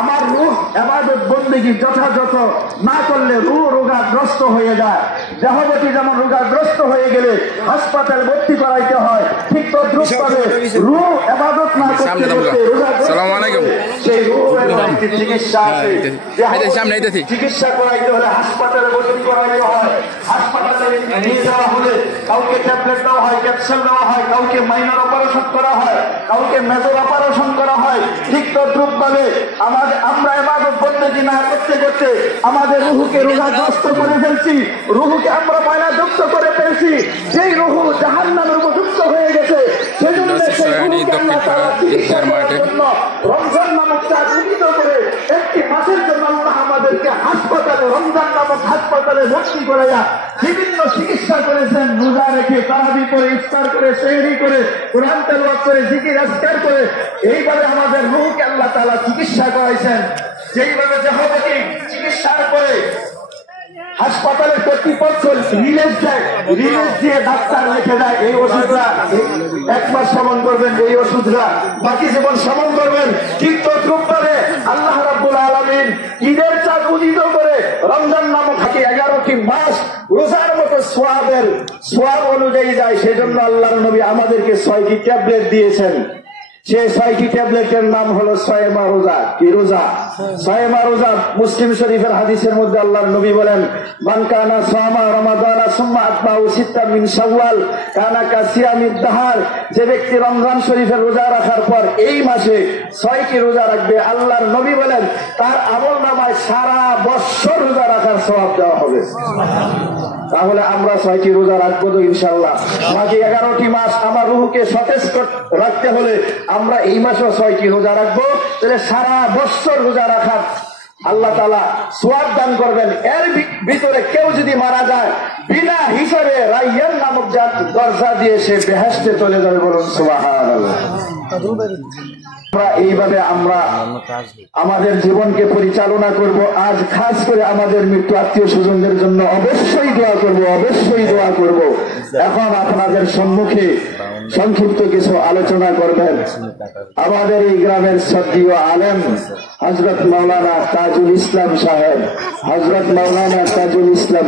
আমার রূহ ইবাদত বন্দেগী যথাযথ না করলে রূহ রোগাগ্রস্ত হয়ে যায়। দেহবতী যেমন রোগাগ্রস্ত হয়ে গেলে হাসপাতালে ভর্তি করাইতে হয়, ঠিক তদ্রুপভাবে রূহ ইবাদত না করতে করতে সেই রূহের চিকিৎসা আছে। চিকিৎসা করাইতে হলে হাসপাতালে ভর্তি করাইতে হয়। হাসপাতালে নিয়ে যাওয়া হলে কাউকে ট্যাবলেট দেওয়া হয়, ক্যাপসুল দেওয়া হয়, কাউকে মাইনর অপারেশন করা হয়, কাউকে মেজর অপারেশন করা হয়। ঠিক তদ্রুপভাবে আমরা ইবাদত বন্দেগী না করতে করতে আমাদের রূহকে রোগাগ্রস্ত করে ফেলছি, রূহকে আমরা ময়লাযুক্ত করে ফেলছি। সেই রূহ জাহান্নামের উপযুক্ত হয়ে গেছে। সেজন্য রমজান নামক চাঁদ উদিত করে একটি মাসের জন্য আল্লাহ আমাদেরকে হাসপাতালে, রমজান নামক হাসপাতালে ভর্তি করে বিভিন্ন চিকিৎসা করেছেন। রোজা রেখে, তারাবি করে, ইফতার করে, সেহরি করে, কোরআন তেলাওয়াত করে, জিকির আজকার করে এইভাবে আমাদের রূহকে আল্লাহ তাআলা চিকিৎসা করাইছেন। যেইভাবে দেহবতী চিকিৎসার পরে হাসপাতালের কর্তৃপক্ষ রিলিজ দেয়, রিলিজ দিয়ে ডাক্তার লিখে দেয় এই ওষুধরা 1 মাস সেবন করবেন, এই ওষুধরা বাকি জীবন সেবন করবেন। ঠিক তদ্রুপভাবে আল্লাহ রাব্বুল আলামিন ঈদের চাঁদ উদিত করে রমজান নামক 11টি মাস রোজার মতো সোয়াব অনুযায়ী যায়। সেজন্য আল্লাহর নবী আমাদেরকে 6টি ট্যাবলেট দিয়েছেন। সেই 6টি ট্যাবলেটের নাম হলো সায়মা রোজা। কি রোজা? সায়মা রোজা। মুসলিম শরীফের হাদিসের মধ্যে আল্লাহর নবী বলেন, মান কানা সামা রমাদানা সুম্মা আতবাউ সিত্তা মিন শাওয়াল কানা কাসিয়ামিদ দাহার। যে ব্যক্তি রমজান শরীফের রোজা রাখার পর এই মাসে 6টি রোজা রাখবে, আল্লাহর নবী বলেন তার আমলনামায় সারা বছর রোজা রাখার সওয়াব দেওয়া হবে। তাহলে আমরা 6টি রোজা রাখবো তো ইনশাআল্লাহ। বাকি 11টি মাস আমার রূহকে সতেজ রাখতে হলে আমরা এই মাসেও 6টি রোজা রাখবো। তাহলে সারা বছর রোজা রাখার আল্লাহ তাআলা সওয়াব দান করবেন। এর ভিতরে কেউ যদি মারা যায় বিনা হিসাবে রায়্যান নামক দরজা দিয়ে সে বেহেশতে চলে যাবে। বলুন সুবহানাল্লাহ। এইভাবে আমরা আমাদের জীবনকে পরিচালনা করব। আজ খাস করে আমাদের মৃত্যু আত্মীয় স্বজনদের জন্য অবশ্যই দোয়া করব, অবশ্যই দোয়া করব। এখন আপনাদের সম্মুখে সংক্ষিপ্ত কিছু আলোচনা করবেন আমাদের এই গ্রামের শ্রদ্ধেয় আলেম হযরত মাওলানা তাজুল ইসলাম সাহেব। হযরত মাওলানা তাজুল ইসলাম